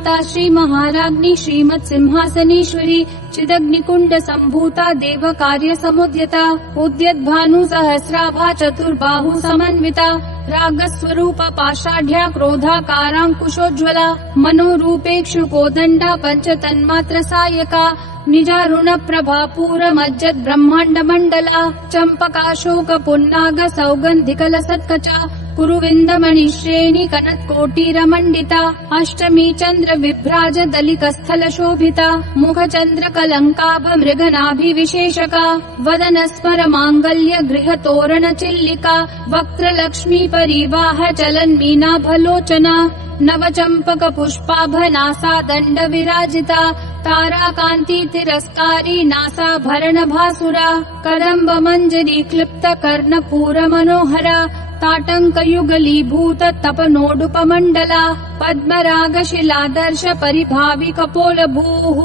माता श्री महाराज्ञी श्रीमत्सिंहासनेश्वरी चिदग्निकुंड संभूता देव कार्य समुद्यता उद्यद्भानु सहस्राभा चतुर्बाहु समन्विता रागस्वरूप पाषाढ्या क्रोधाकारांकुशोज्ज्वला मनोरूपेक्षु कोदंडा पंच तन्मात्र सायका निजारुण प्रभा पूर मज्जद ब्रह्मांड मंडला चंपकाशोक पुन्नाग सौगंधिकल सत्कचा कुरुविंद मणिश्रेणी कनक कोटिरमंडिता अष्टमी चंद्र विभ्राज दलित स्थल शोभिता मुख चंद्र कलंकाभ मृगनाभि विशेषका वदन स्मर मांगल्य गृह तोरण चिल्लिका वक्त्र लक्ष्मी परिवाह चलन मीना भलोचना नव चंपक पुष्पाभ नासा दंड विराजिता तारा कांति तिरस्कारी नासा भरण भासुरा कदम्ब मंजरी क्लिप्त कर्ण पूर मनोहरा ताटंक युगलीभूत तपनोडुपमंडला पद्मराग शिलादर्श परिभावि कपोल भूः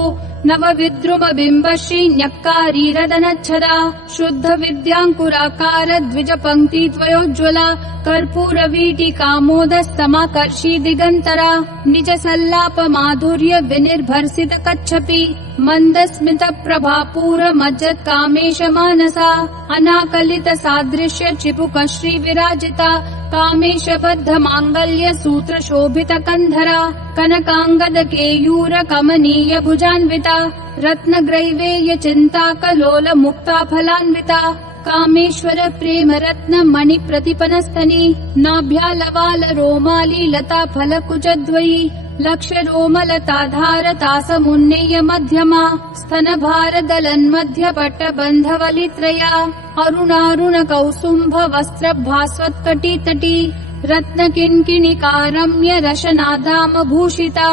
नव विद्रुम बिंब श्री न्यक्कारी रदनच्छदा शुद्ध विद्यांकुराकार द्विज पंक्ति द्वयोज्ज्वला कर्पूर वीटिका मोदस्तमाकर्षि दिगंतरा निज सल्लाप माधुर्य विनिर्भर्सित कच्छपि मंदस्मित प्रभापूर मज्जत कामेश मानसा अनाकलित सादृश्य चिपुक श्री विराजिता कामेश बद्ध मांगल्य सूत्र शोभित कंधरा कनकांगद केयूर कमनीय भुजान्विता रत्न ग्रैवेय चिंता कलोल मुक्ता फलान्विता कामेश्वर प्रेम रत्न मणि प्रतिपनस्तनी नाभ्यालवाल रोमाली लता फल कुचद्वयी लक्ष रोमलताधार तासमुन्नेय मध्यमा स्तन भार दलन मध्य पट्ट बंधवलित्रया अरुणारुण कौसुम्भ वस्त्र भास्वत्कटी तटी रत्न किंकिणिका रम्य रशनादाम भूषिता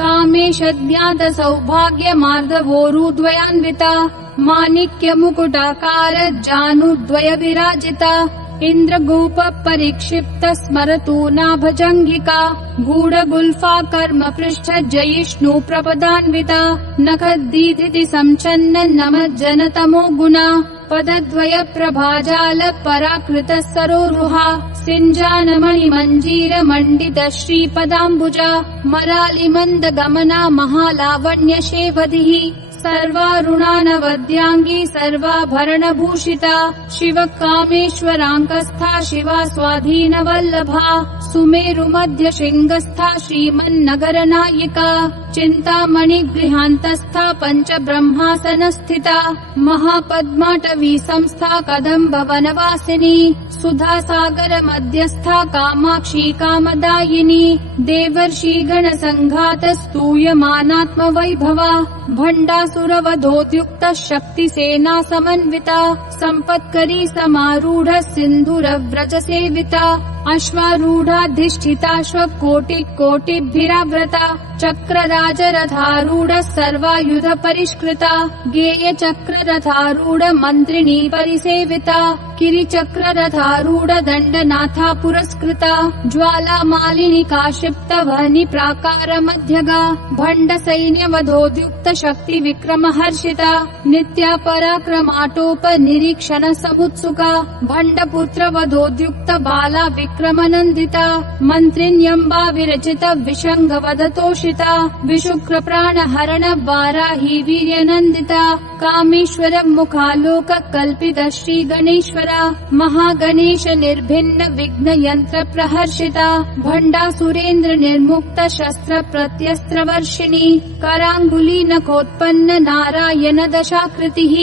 कामेश ज्ञात सौभाग्य मार्दवोरुद्वयान्विता माणिक्य मुकुटाकार जानुद्वय विराजिता इंद्रगोप परिक्षिप्त स्मरतु नाभजंघिका गूढ़ गुल्फा कर्म पृष्ठ जयिष्णु प्रपदान्विता नखदीधिति संचन्न नमज्जन तमो गुणा पदद्वय प्रभाजाल पराकृत सरोरुहा सिंजान मणि मंजीर मंडित श्रीपदाम्बुजा मरालि मंद गमना महालावण्य शेवधिः सर्वारुणानवद्यांगी सर्वाभरण भूषिता शिव कामेश्वरांकस्था शिवा स्वाधीन वल्लभा सुमेरु मध्य शृंगस्था श्रीमन्नगर नायिका चिंतामणि गृहांतस्था पंच ब्रह्मासन स्थिता महापद्माटवी संस्था कदम्ब वनवासिनी सुधा सागर मध्यस्था कामाक्षी कामदायिनी देवर्षि गण संघात स्तूयमानात्म वैभवा भंडासुरवधोद्युक्त शक्ति सेना समन्विता संपत्करी समारूढ़ सिंधुर व्रज सेविता अश्वारूढ़ाधिष्ठिता कोटि कोटिभिराव्रता चक्र राज रथारूढ़ सर्वायुध परिष्कृता गेय चक्र रथारूढ़ मंत्रिणी परिसेविता किरि चक्र रथारूढ़ दंडनाथा पुरस्कृता ज्वाला मालिनी काशिप्त वहनि प्राकार मध्यगा भंड सैन्य वधोद्युक्त शक्ति विक्रम हर्षिता नित्या पराक्रमाटोप निरीक्षण समुत्सुका भंड पुत्र वधोद्युक्त बाला विक्रमनंदिता मंत्रिण्यम्बा विरचित विशंग वधतोषिता विशुक्र प्राण हरण वाराही वीर्यनंदिता कामेश्वर मुखालोक कल्पित श्री गणेश्वरा महागणेश निर्भिन्न विघ्न यंत्र प्रहर्षिता भंडासुरेन्द्र निर्मुक्त शस्त्र प्रत्यस्त्र वर्षिणी करांगुली नखोत्पन्न नारायण दशाकृतिः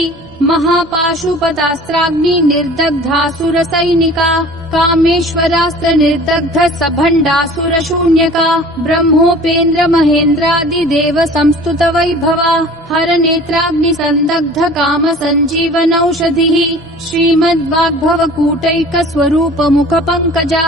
महापाशुपतास्त्राग्नि निर्दग्धासुर सैनिका कामेश्वरास्त्र निर्दग्ध सभंडासुर शून्यका ब्रह्मोपेन्द्र महेन्द्रादि देव संस्तुत वैभवा हर नेत्राग्नि संदग्ध काम संजीवन औषधिः श्रीमद्वाग्भव कूटैक स्वरूप मुख पंकजा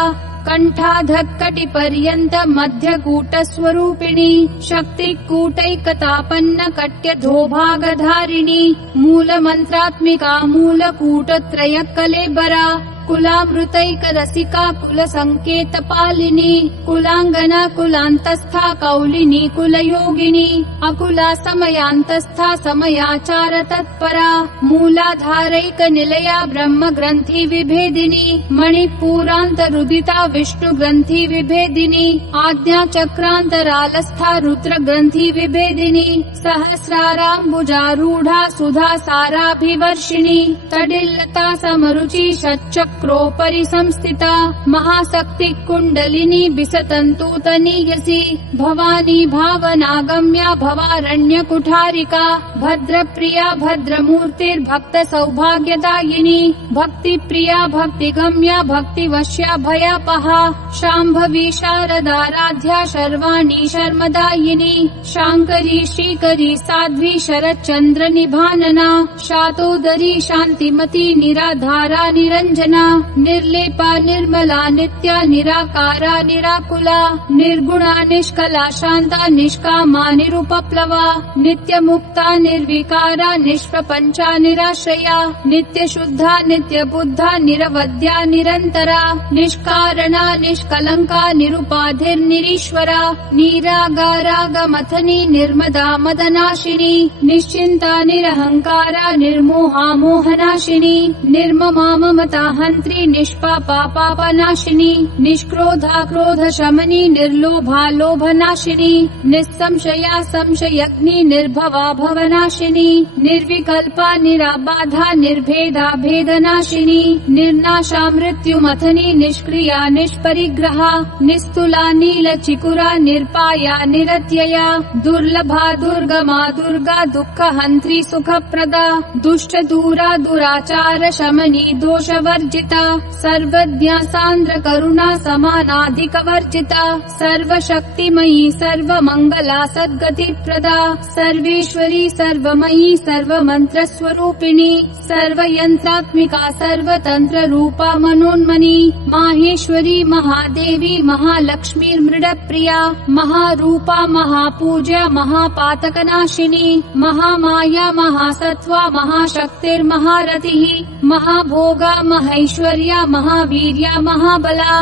कंठाधक्कटि पर्यंत मध्य कूट स्वरूपिणी शक्ति कूटैकतापन्न कट्य धोभागधारिणी मूल मंत्रात्मिका मूल कूट त्रय कलेबरा कुलामृतैकरसिका कुलसङ्केतपालिनी कुलाङ्गना कुलान्तस्था कौलिनी कुलयोगिनी अकुला समयान्तस्था समयाचार तत्परा मूलाधारैकनिलया ब्रह्मग्रन्थि विभेदिनी मणिपूरान्तरुदिता विष्णुग्रन्थि विभेदिनी आज्ञाचक्रान्तरालस्था रुद्रग्रन्थि विभेदिनी सहस्राराम्बुजारूढा सुधा साराभिवर्षिणी तडिल्लता समरुचि षट्चक्रोपरि संस्थिता महाशक्ति कुण्डलिनी विसतन्तूतनीयसी भवानी भावनागम्या भवारण्यकुठारिका भद्रप्रिया भद्रमूर्तिर्भक्त सौभाग्यदायिनी भक्तिप्रिया भक्तिगम्या भक्तिवश्या भयापहा शाम्भवी शारदाराध्या शर्वाणी शर्मदायिनी शाङ्करी श्रीकरी साध्वी शरच्चन्द्र निभानना शातोदरी शान्तिमती निराधारा निरञ्जना निर्लेपा निर्मला नित्या निराकारा निराकुला निर्गुणा निष्कला शान्ता निष्कामा निरुपप्लवा नित्यमुक्ता निर्विकारा निष्प्रपञ्चा निराश्रया नित्यशुद्धा नित्यबुद्धा निरवद्या निरन्तरा निष्कारणा निष्कलङ्का निरुपाधिर्निरीश्वरा निरागारागमथनी निर्मदा मदनाशिनी निश्चिन्ता निरहङ्कारा निर्मोहा मोहनाशिनी निर्ममा ममता हन्त्री निष्पापा पापनाशिनी निष्क्रोधा क्रोधशमनी निर्लोभा लोभनाशिनी निस्संशया संशयग्नि निर्भवा भवनाशिनी निर्विकल्पा निराबाधा निर्भेदा भेदनाशिनी निर्नाशा मृत्युमथनी निष्क्रिया निष्परिग्रहा निस्तुला नीलचिकुरा निर्पाया निरत्यया दुर्लभा दुर्गमा दुर्गा दुःखहन्त्री सुखप्रदा दुष्टदूरा दुराचार शमनी दोषवर्जिता सर्वज्ञा सान्द्र करुणा समानाधिकवर्जिता सर्वशक्तिमयी सर्वमङ्गला सद्गतिप्रदा सर्वेश्वरी सर्वमयी सर्वमन्त्रस्वरूपिणी सर्वयन्त्रात्मिका सर्वतन्त्ररूपा मनोन्मनी माहेश्वरी महादेवी महालक्ष्मीर्मृडप्रिया महारूपा महापूज्या महापातकनाशिनी महामाया महासत्त्वा महाशक्तिर्महारथिः महाभोगा महैश्वर्या महावीर्या महाबला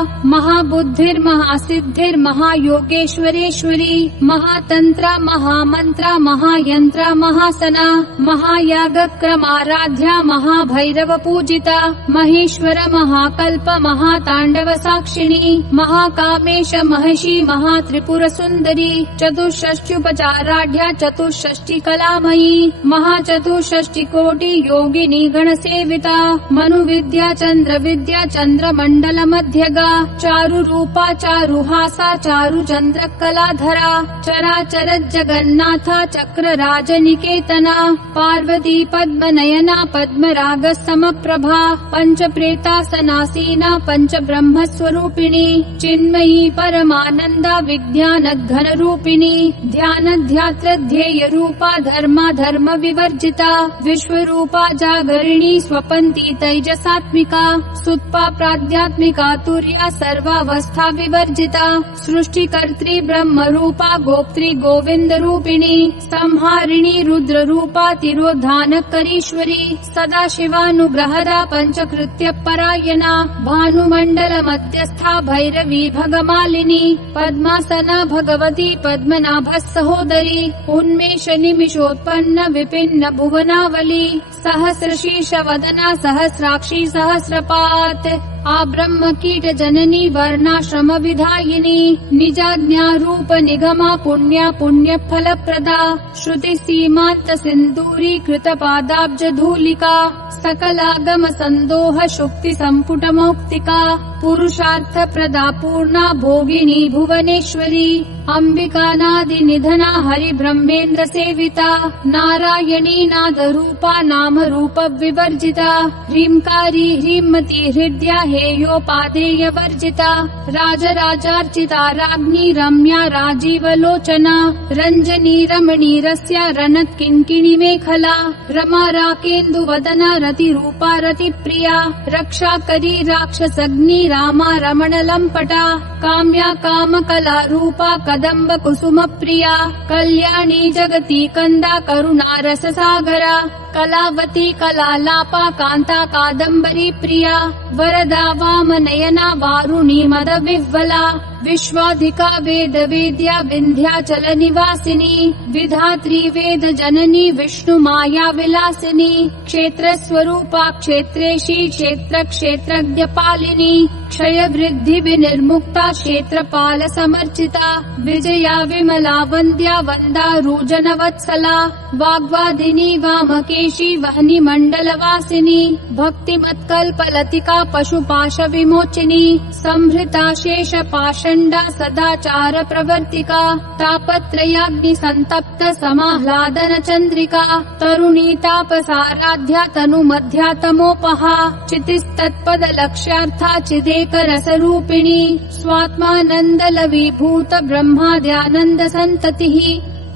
महाबुद्धिर्महासिद्धिर्महायोगेश्वरेश्वरी महातन्त्रा महामन्त्रा महायन्त्रा महासना महायागक्रमाराध्या महाभैरवपूजिता महेश्वर महाकल्प महाताण्डव साक्षिणी महाकामेश महिषी महात्रिपुरसुन्दरी चतुष्षष्ट्युपचाराढ्या चतुष्षष्टिकलामयी महाचतुष्षष्टिकोटि योगिनी गणसेविता मनुविद्या चन्द्रविद्या चन्द्रमण्डलमध्यगा चारुरूपा चारुहासा चारुचन्द्रकलाधरा चराचर जगन्नाथा चक्रराजनिकेतना पार्वती पद्मनयना पद्मराग समप्रभा पञ्चप्रेतासनासीना पञ्चब्रह्मस्वरूपिणी चिन्मयी परमानन्दा विज्ञानघनरूपिणी ध्यानध्यात्रध्येयरूपा धर्मा धर्म विवर्जिता विश्वरूपा जागरिणी स्वपन्ती तैजसात्मिका सुत्पा प्राध्यात्मिका तुर्या सर्वावस्था विवर्जिता सृष्टिकर्त्री ब्रह्मरूपा गोप्त्री गोविन्दरूपिणी संहारिणी रुद्ररूपा तिरोधानकरीश्वरी सदाशिवानुग्रहदा पञ्चकृत्यपरायणा भानुमण्डलमध्यस्था भैरवी भगमालिनी पद्मासना भगवती पद्मनाभः सहोदरी उन्मेष निमिषोत्पन्न विपिन्न भुवनावली सहस्रशीर्ष वदना सहस्राक्षी सहस्रपात आब्रह्म कीट जननी वर्णाश्रम विधायिनी निजाज्ञारूप निगमा पुण्या पुण्य फलप्रदा श्रुति सीमांत सिंदूरी कृत पादाब्ज धूलिका सकलागम संदोह शुक्ति संपुट मौक्तिका पुरुषार्थ प्रदा पूर्णा भोगिनी भुवनेश्वरी अंबिकानादि निधना हरि ब्रह्मेन्द्र सेविता नारायणी नाद रूपा नाम रूप विवर्जिता ह्रींकारी ह्रीमती हृदया हेयोपादेय वर्जिता राजराजार्चिता राज्ञी रम्या राजीवलोचना रंजनी रमणी रस्या रनत किंकिणी मेखला रमा राकेन्दु वदना रति रूपा रति प्रिया रक्षा करी राक्षसग्नि रामा रमण लंपटा काम्या काम कला रूपा कदम्ब कुसुम प्रिया कल्याणी जगती कंदा करुणा रस सागरा कलावती कलालापा कांता कादम्बरी प्रिया वरदा वामनयना वारुणी मदविह्वला विश्वाधिका वेद वेद्या विंध्याचल निवासिनी विधात्री वेद जननी विष्णु माया विलासिनी क्षेत्र स्वरूपा क्षेत्रेशी क्षेत्र क्षेत्रज्ञ पालिनी क्षय वृद्धि विनिर्मुक्ता क्षेत्रपाल समर्चिता विजया विमला वन्द्या वन्दारूजन वत्सला वाग्वादिनी वामकेशी वहनी मंडलवासिनी भक्तिमत्कल्पलतिका पशुपाश विमोचिनी संहृता शेष पाषण्डा सदाचार प्रवर्तिका तापत्रयाग्नि संतप्त समाह्लादन चंद्रिका तरुणी तापसाराध्या तनु मध्या तमोपहा चितिस्तत्पद लक्ष्यार्था चिदेक रसरूपिणी स्वात्मानंद लवीभूत ब्रह्माद्यानंद संततिः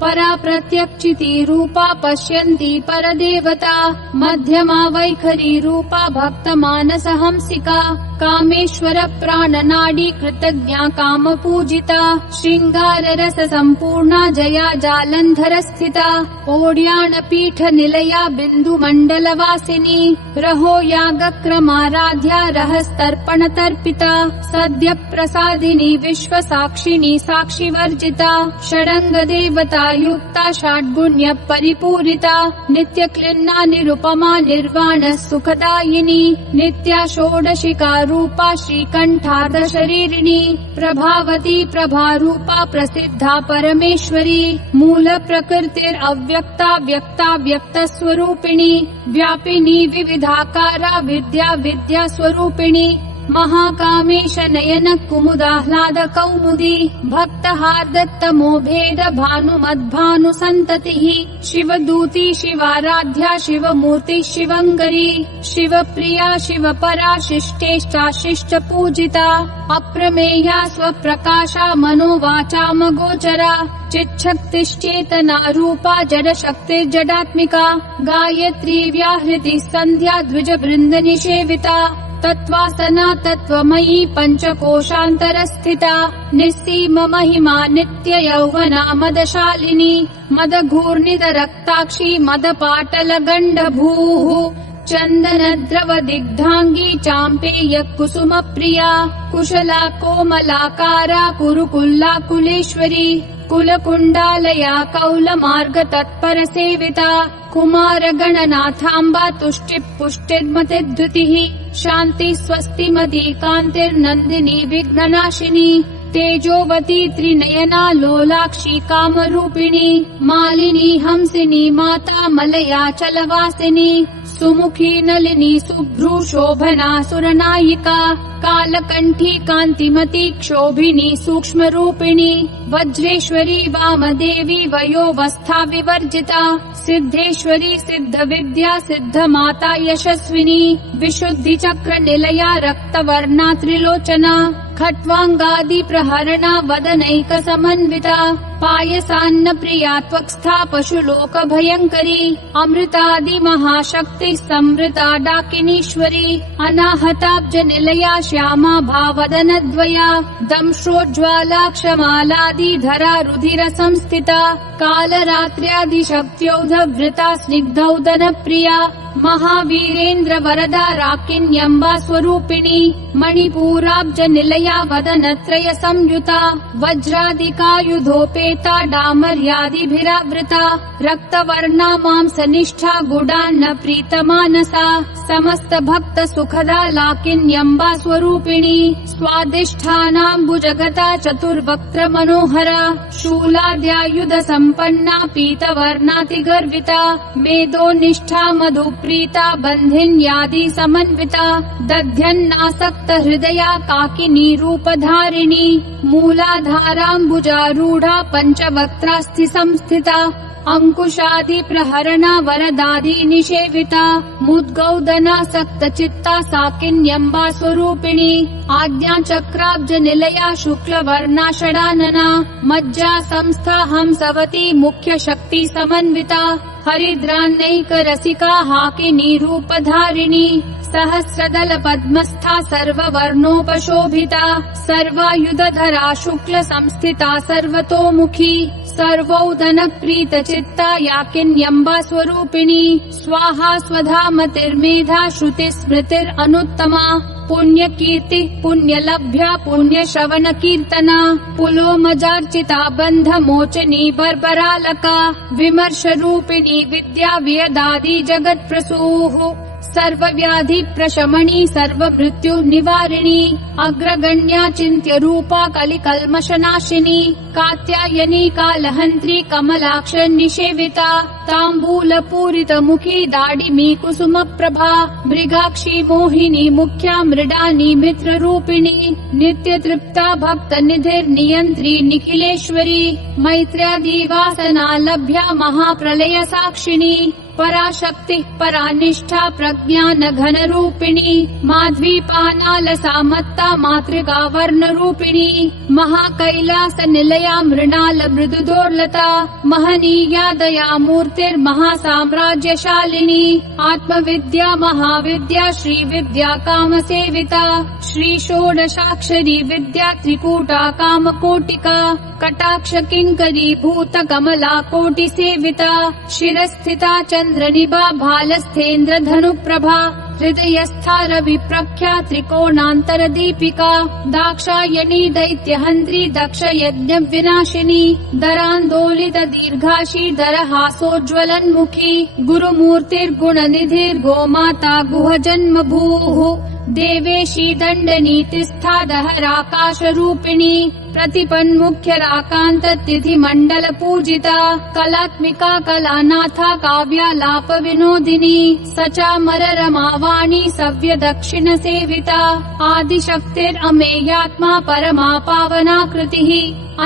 परा प्रत्यक्षिती रूपा पश्यन्ती परदेवता मध्यमा वैखरी रूपा भक्त मानस हंसिका कामेश्वर प्राणनाडी कृतज्ञा काम पूजिता श्रृंगार रस संपूर्णा जया जालंधर स्थिता ओड्यान पीठ निलया बिंदु मंडल वासिनी रहो याग क्रमाराध्या रहस्तर्पण तर्पिता सद्य प्रसादिनी विश्व साक्षिणी साक्षी वर्जिता षडंग देवता युक्ता षड्गुण्य परिपूरिता नित्य क्लिन्ना निरुपमा निर्वाण सुखदायिनी नित्या षोडशिका रूपा श्रीकंठार्ध शरीरिणी प्रभावती प्रभारूपा प्रसिद्धा परमेश्वरी मूल प्रकृतिर अव्यक्ता व्यक्ता व्यक्त स्वरूपिणी व्यापिनी विविधाकारा विद्या विद्या स्वरूपिणी महाकामेश नयन कुमुदाह्लाद कौमुदी भक्त हार्दत्तमो भेद भानुमद्भानु संततिः शिवदूती शिवाराध्या शिवमूर्ति शिवंकरी शिवप्रिया शिवपरा शिष्टेष्टा शिष्ट पूजिता अप्रमेया स्वप्रकाशा मनोवाचामगोचरा चिच्छक्तिश्चेतना रूपा जड शक्ति जडात्मिका गायत्री व्याहृति संध्या द्विज वृंद निषेविता तत्त्वासना तत्त्वमयी पंचकोशान्तरस्थिता निस्सीम महिमा नित्य यौवना मदशालिनी मदघूर्णित रक्ताक्षी मदपाटल गण्डभूः चन्दन द्रव दिग्धांगी चाम्पेय कुसुम प्रिया कुशला कोमलाकारा कुरुकुल्ला कुलेश्वरी कुलकुण्डालया कौल मार्ग तत्पर सेविता कुमार गणनाथाम्बा तुष्टि पुष्टिर्मतिद्धृतिः शान्ति स्वस्तिमती कान्तिर्नन्दिनी विघ्ननाशिनी तेजोवती त्रिनयना लोलाक्षी कामरूपिणी मालिनी हंसिनी माता मलया चलवासिनी सुमुखी नलिनी सुभ्रू शोभना सुरनायिका कालकंठी कांतिमती क्षोभिनी सूक्ष्म रूपिणी वज्रेश्वरी वामदेवी वयोवस्था विवर्जिता सिद्धेश्वरी सिद्ध विद्या सिद्ध माता यशस्विनी विशुद्धि चक्र निलया रक्तवर्णा त्रिलोचना खट्वांगादि प्रहरणा वदनैक समन्विता पायसान्न प्रिया त्वक्स्था पशुलोक भयंकरी अमृतादि महाशक्ति समृता डाकिनीश्वरी अनाहताब्ज निलया श्यामा भावदन द्वया दंश्रोज्ज्वाला क्षमालादि धरा रुधिर संस्थिता कालरात्र्यादि शक्त्योधवृता स्निग्धौदन प्रिया महावीरेन्द्र वरदा राकिन्यम्बा स्वरूपिणी मणिपूराब्ज निलया वदन त्रय संयुता वज्रादिकायुधोपेता डामर्यादिभिरावृता रक्तवर्णा मांसनिष्ठा गुडान्न प्रीतमानसा समस्त भक्त सुखदा लाकिन्यम्बा स्वरूपिणी स्वादिष्ठानाम्बुजगता चतुर्वक्त्र मनोहरा शूलाद्यायुध संपन्ना पीतवर्णातिगर्विता मेदोनिष्ठा मधुप्रीता बन्धिन्यादि समन्विता दध्यन्नासक्त हृदया काकिनी रूपधारिणी मूलाधाराम्बुजारूढा पंचवक्त्रास्थि संस्थिता अंकुशादि प्रहरणा वरदादि निषेविता मुद्गौदनासक्त चित्ता साकिन्यम्बा स्वरूपिणी आज्ञा चक्राब्ज निलया शुक्ल वर्णा षडानना मज्जा संस्था हंसवती मुख्य शक्ति समन्विता हरिद्रान्नैक रसिका हाकिनी रूपधारिणी सहस्रदल पद्मस्था सर्ववर्णोपशोभिता सर्वायुधधरा शुक्ल संस्थिता सर्वतोमुखी सर्वौदन प्रीत चित्ता या किन्यम्बा स्वरूपिणी स्वाहा स्वधा मतिर्मेधा श्रुति स्मृतिर अनुत्तमा पुण्य कीर्ति पुण्य लभ्या पुण्य श्रवण कीर्तना पुलोमजार्चिता बंध मोचनी बर्बरालका विमर्श रूपिणी विद्या व्यदादि जगत प्रसूः सर्व व्याधि प्रशमनी सर्व मृत्यु निवारिणी अग्रगण्या चिन्त्य रूपा कलिकल्मषनाशिनी कात्यायनी कालहन्त्री कमलाक्ष निषेविता ताम्बूल पूरित मुखी दाडिमी कुसुम प्रभा मृगाक्षी मोहिनी मुख्या मृडानी मित्र रूपिणी नित्य तृप्ता भक्त निधिर नियंत्री निखिलेश्वरी मैत्र्यादि वासना लभ्या महाप्रलय साक्षिणी पराशक्ति परानिष्ठा प्रज्ञान घन रूपिणी माध्वीपानालसा मत्ता मातृका वर्ण रूपिणी महाकैलास निलया मृणाल मृदुदोर्लता महनीया दया मूर्तिर्महासाम्राज्यशालिनी आत्मविद्या महाविद्या श्री विद्या काम सेविता श्री षोडशाक्षरी विद्या त्रिकूटा काम कोटिका कटाक्ष किंकरी भूत कमला कोटि सेविता शिरस्थिता चंद्रनिभा भालस्थेन्द्र धनुप्रभा हृदयस्था रवि प्रख्या त्रिकोणांतर दीपिका दाक्षायणी दैत्यहंत्री दक्ष यज्ञ विनाशिनी दरांदोलित दीर्घाशी दरहासोज्ज्वलन्मुखी गुरुमूर्तिर्गुण निधिर् गोमाता गुह जन्म भूः देवेशी दंडनीतिस्था दहराकाश रूपिणी प्रतिपन्मुख्य राकांत तिथि मंडल पूजिता कलात्मिका कलानाथा काव्यालाप विनोदिनी सचामर रमावाणी सव्य दक्षिण सेविता आदिशक्तिरमेयात्मा परमा पावनाकृतिः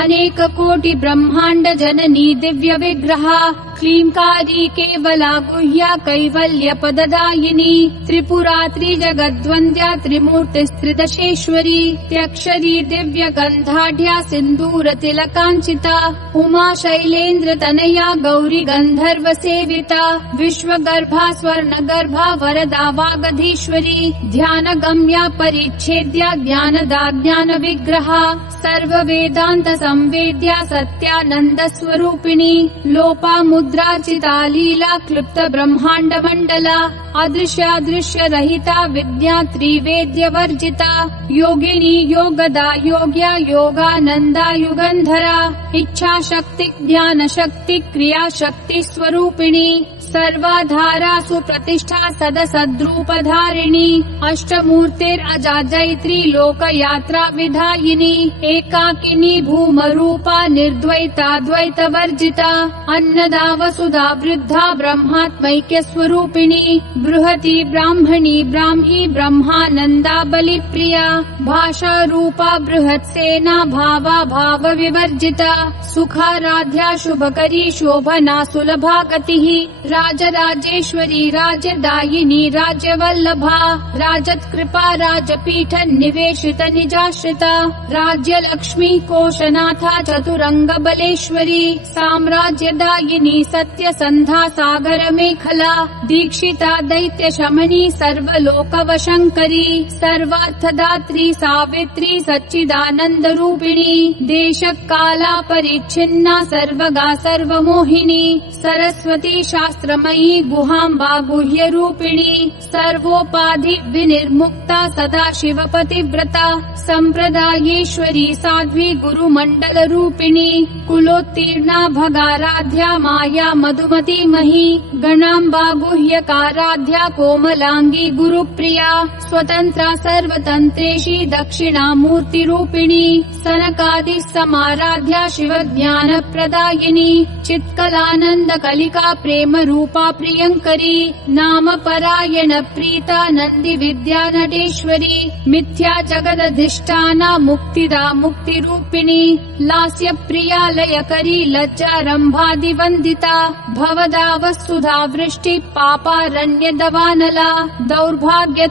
अनेक कोटि ब्रह्मांड जननी दिव्य विग्रहा क्लींकारी केवला गुह्या कैवल्य पददायिनी त्रिपुरा त्रिजगद्वन्द्या त्रिमूर्तिस्त्रिदशेश्वरी त्यक्षरी दिव्य गंधाढ्या सिंदूर तिलकांचिता उमा शैलेन्द्र तनया गौरी गंधर्व सेविता विश्वगर्भा स्वर्ण गर्भा वरदा वागधीश्वरी ध्यान गम्या परिच्छेद्या ज्ञानदा ज्ञान विग्रहा सर्व वेदांत संवेद्या सत्यानंद स्वरूपिणी लोपा मुद्राचिता लीला क्लुप्त ब्रह्मांड मंडला अदृश्यादृश्य रहिता विद्या त्रिवेद्य वर्जिता योगिनी योगदा योग्या योगानंदा युगंधरा इच्छा शक्ति ज्ञान शक्ति क्रिया शक्ति स्वरूपिणी सर्वाधारा सुप्रतिष्ठा सदसद्रूप धारिणी अष्टमूर्तिरजा जैत्री लोक यात्रा विधायिनी एकाकिनी भूम रूपा निर्द्वैता द्वैत वर्जिता अन्नदा वसुधा वृद्धा ब्रह्मात्मैक्य स्वरूपिणी बृहती ब्राह्मणी ब्राह्मी ब्रह्मानंदा बलिप्रिया भाषा रूपा बृहत् सेना भावा भाव विवर्जिता सुखाराध्या शुभकरी शोभना सुलभा गतिः राजराजेश्वरी राजदायिनी राज्यवल्लभा राजत्कृपा राजपीठ निवेशित निजाश्रिता राज्यलक्ष्मी कोशनाथा चतुरंग बलेश्वरी साम्राज्यदायिनी सत्यसंधा सागर मेखला दीक्षिता दैत्य शमनी सर्वलोकवशंकरी सर्वार्थदात्री सावित्री सच्चिदानंद रूपिणी देश काला परिच्छिन्ना सर्वगा सर्वमोहिनी सरस्वती शास्त्रमयी गुहाम्बा गुह्य रूपिणी सर्वोपाधि विनिर्मुक्ता सदा शिव पतिव्रता संप्रदायेश्वरी साध्वी गुरुमंडल रूपिणी कुलोत्तीर्णा भगाराध्या माया मधुमती मही गणाम्बा गुह्यकाराध्या कोमलांगी गुरुप्रिया स्वतंत्रा सर्वतंत्रेशी दक्षिणामूर्ति रूपिणी सनकादि समाराध्या शिव ज्ञान प्रदायिनी चित्कलानंद कलिका प्रेम रूपा प्रियंकरी नाम परायण प्रीता नंदी विद्या नटेश्वरी मिथ्या जगदधिष्ठाना मुक्तिदा मुक्ति रूपिणी लास्य प्रिया लयकरी लज्जारंभादि वंदिता भवदा वस्तुधा वृष्टि पापारण्य दवानला दौर्भाग्य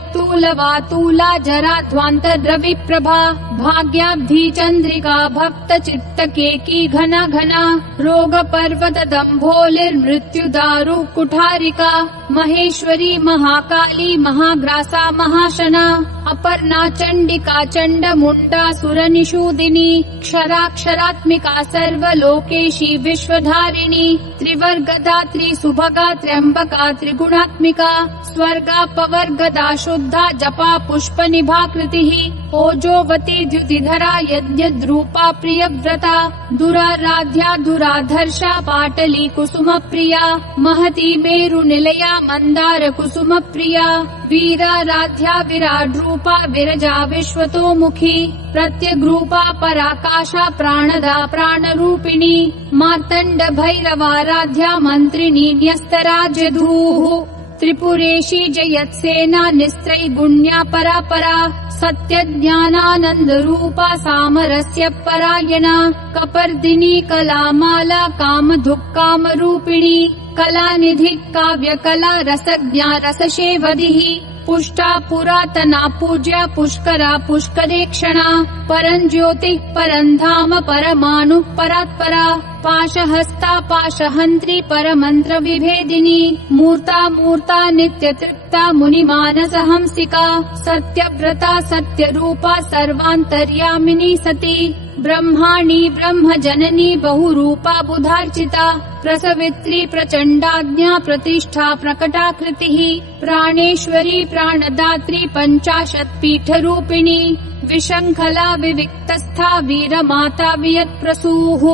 तूला जरा ध्वांत द्रवि प्रभा भाग्याब्धि चंद्रिका भक्त चित्त केकी घना घना रोग पर्वत दम्भोलिर्मृत्यु दारु कुठारिका महेश्वरी महाकाली महाग्रासा महाशना अपर्णा चण्डिका चण्डमुण्डा सुरनिषूदिनी क्षराक्षरात्मिका सर्वलोकेशी विश्वधारिणी त्रिवर्गदा त्रिसुभगा त्र्यम्बका त्रिगुणात्मिका स्वर्गा पवर्गदा शुद्धा जपा पुष्पनिभाकृतिः ओजोवती द्युतिधरा यज्ञद्रूपा प्रियव्रता दुराराध्या दुराधर्षा पाटली कुसुमप्रिया महती मेरुनिलया मन्दार कुसुमप्रिया वीराराध्या विराड्रूपा विरजा विश्वतोमुखी प्रत्यग्रूपा पराकाशा प्राणदा प्राणरूपिणी मार्तण्ड भैरवाराध्या मन्त्रिणी न्यस्तराजधूः त्रिपुरेशी जयत्सेना निस्त्रैगुण्या परापरा सत्यज्ञानानन्दरूपा सामरस्य परायणा कपर्दिनी कलामाला कामधुक्कामरूपिणी कलानिधि काव्यकला रसज्ञा रससेवधिः पुष्टा पुरातना पूज्या पुष्करा पुष्करेक्षणा परं ज्योतिः परं धाम परमाणुः परात्परा पाशहस्ता पाशहन्त्री परमन्त्र विभेदिनी मूर्ता मूर्ता नित्यतृप्ता मुनिमानसहंसिका सत्यव्रता सत्यरूपा सर्वान्तर्यामिनी सती ब्रह्माणी ब्रह्मजननी बहुरूपा बुधार्चिता प्रसवित्री प्रचण्डाज्ञा प्रतिष्ठा प्रकटाकृतिः प्राणेश्वरी प्राणदात्री पञ्चाशत्पीठरूपिणी विशङ्खला विविक्तस्था वीरमाता वियत्प्रसूः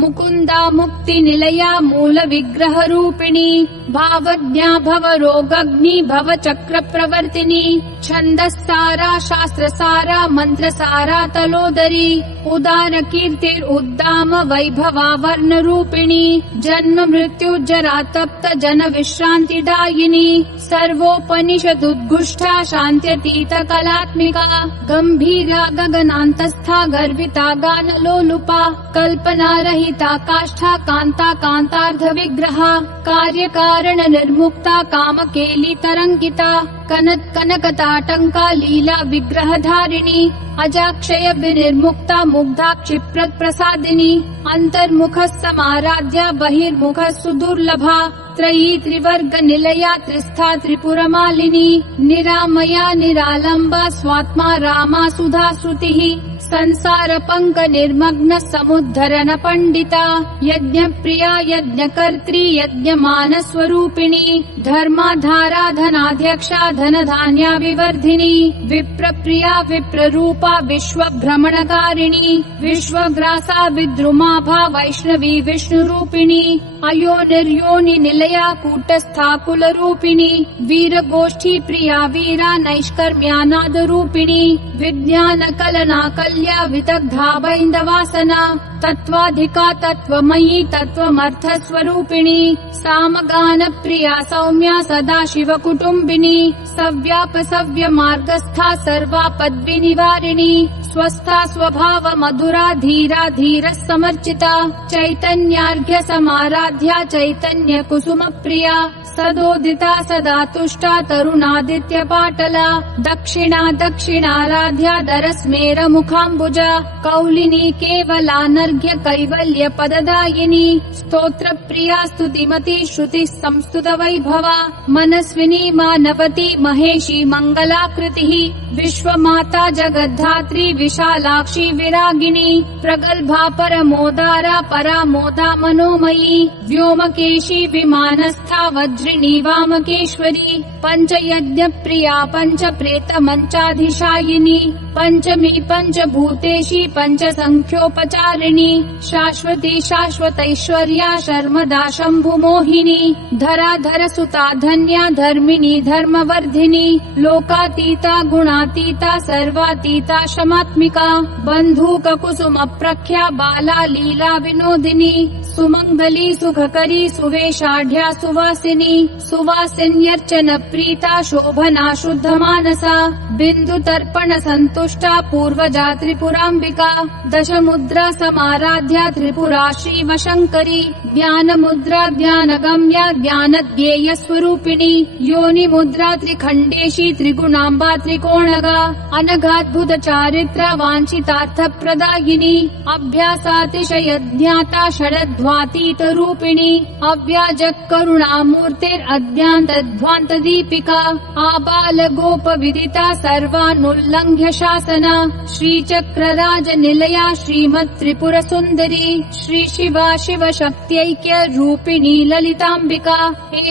मुकुन्दा मुक्तिनिलया मूलविग्रहरूपिणी भावज्ञा भवरोगग्नि भवचक्रप्रवर्तिनी छन्दस्सारा शास्त्रसारा मन्त्रसारा तलोदरी उदारकीर्तिरुद्दाम वैभवा वर्णरूपिणी जन्म मृत्युजरा तप्त जन विश्रान्तिदायिनी सर्वोपनिषदुद्घुष्टा शान्त्यतीत कलात्मिका गम्भीरा गगनान्तस्था गर्विता गानलोलुपा कल्पना रहिता काष्ठा कान्ता कान्तार्धविग्रहा कार्यकारण निर्मुक्ता कामकेली तरङ्गिता कनक कनकताटङ्का लीला विग्रहधारिणी अजाक्षय विनिर्मुक्ता मुग्धा क्षिप्रत् प्रसादिनी अन्तर्मुखः समाराध्या बहिर्मुखः सुदुर्लभा त्रयी त्रिवर्ग निलया त्रिस्था त्रिपुरमालिनी निरामया निरालम्बा स्वात्मा रामा सुधा श्रुतिः संसार पंक निर्मग्न समुद्धरण पंडिता यज्ञ प्रिया यज्ञकर्त्री यज्ञमान स्वरूपिणी धर्माधारा धनाध्यक्षा धन धान्या विवर्धिनी विप्र प्रिया विप्र रूपा विश्व भ्रमणकारिणी विश्वग्रासा विद्रुमाभा वैष्णवी विष्णु रूपिणी अयो निर्योनि निलया कूटस्था कुल रूपिणी वीर गोष्ठी प्रिया वीरा नैष्कर्म्यानाद रूपिणी विज्ञान कलना कल्या विदग्धा वैन्दवासना तत्त्वाधिका तत्त्वमयी तत्त्वमर्थ स्वरूपिणी सामगान प्रिया सौम्या सदा शिव कुटुम्बिनी सव्याप सव्य मार्गस्था सर्वापद विनिवारिणी स्वस्था स्वभाव मधुरा धीरा धीर समर्चिता चैतन्यार्घ्य समाराध्या चैतन्य कुसुम प्रिया सदोदिता सदा तुष्टा तरुणादित्य पाटला दक्षिणा दक्षिणाराध्या दरस्मेर मुखाम्बुजा कौलिनी केवलानर्घ्य कैवल्य पददायिनी स्तोत्र प्रिया स्तुतिमती श्रुति संस्तुत वैभवा मनस्विनी मानवती महेशी मंगलाकृतिः विश्वमाता जगद्धात्री विशालाक्षी विरागिणी प्रगल्भा परमोदारा परामोदा मनोमयी व्योमकेशी विमानस्था वज्रिणी वामकेश्वरी पंचयज्ञ प्रिया पंच प्रेत मंचाधिशायिनी पंचमी पंचभूतेशी पंच संख्योपचारिणी शाश्वती शाश्वतैश्वर्या शर्मदा शंभु मोहिनी धराधर सुता धन्या धर्मिणी धर्मवर्धिनी लोकातीता गुणातीता सर्वातीता क्षमात्मिका बंधुक कुसुम प्रख्या बाला लीला विनोदिनी सुमंगली सुखकरी सुवेशाढ्या सुवासिनी सुवासिन्यर्चन प्रीता शोभना शुद्ध मानसा बिंदु तर्पण संतुष्टा पूर्वजा त्रिपुरांबिका दशमुद्रा समा ज्ञानाराध्या त्रिपुरा श्रीवशङ्करी ज्ञानमुद्रा ज्ञानगम्या ज्ञानज्ञेयस्वरूपिणी योनिमुद्रा त्रिखण्डेशी त्रिगुणाम्बा त्रिकोणगा अनघाद्भुत चारित्र वाञ्छितार्थप्रदायिनी अभ्यासातिशयज्ञाता षडध्वातीतरूपिणी अव्याजकरुणामूर्तिरद्यान्तध्वान्तदीपिका आबालगोपविदिता सर्वानुल्लङ्घ्य शासना श्रीचक्रराजनिलया श्रीमत्त्रिपुरसुन्दरी श्रीशिवा शिवशक्त्यैक्य रूपिणी ललिताम्बिका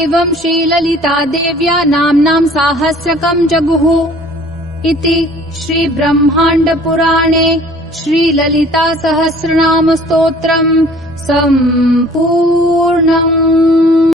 एवं श्रीललिता देव्या नाम्नां साहस्रकं जगुः इति श्रीब्रह्माण्डपुराणे श्रीललितासहस्रनामस्तोत्रम् सम्पूर्णम्।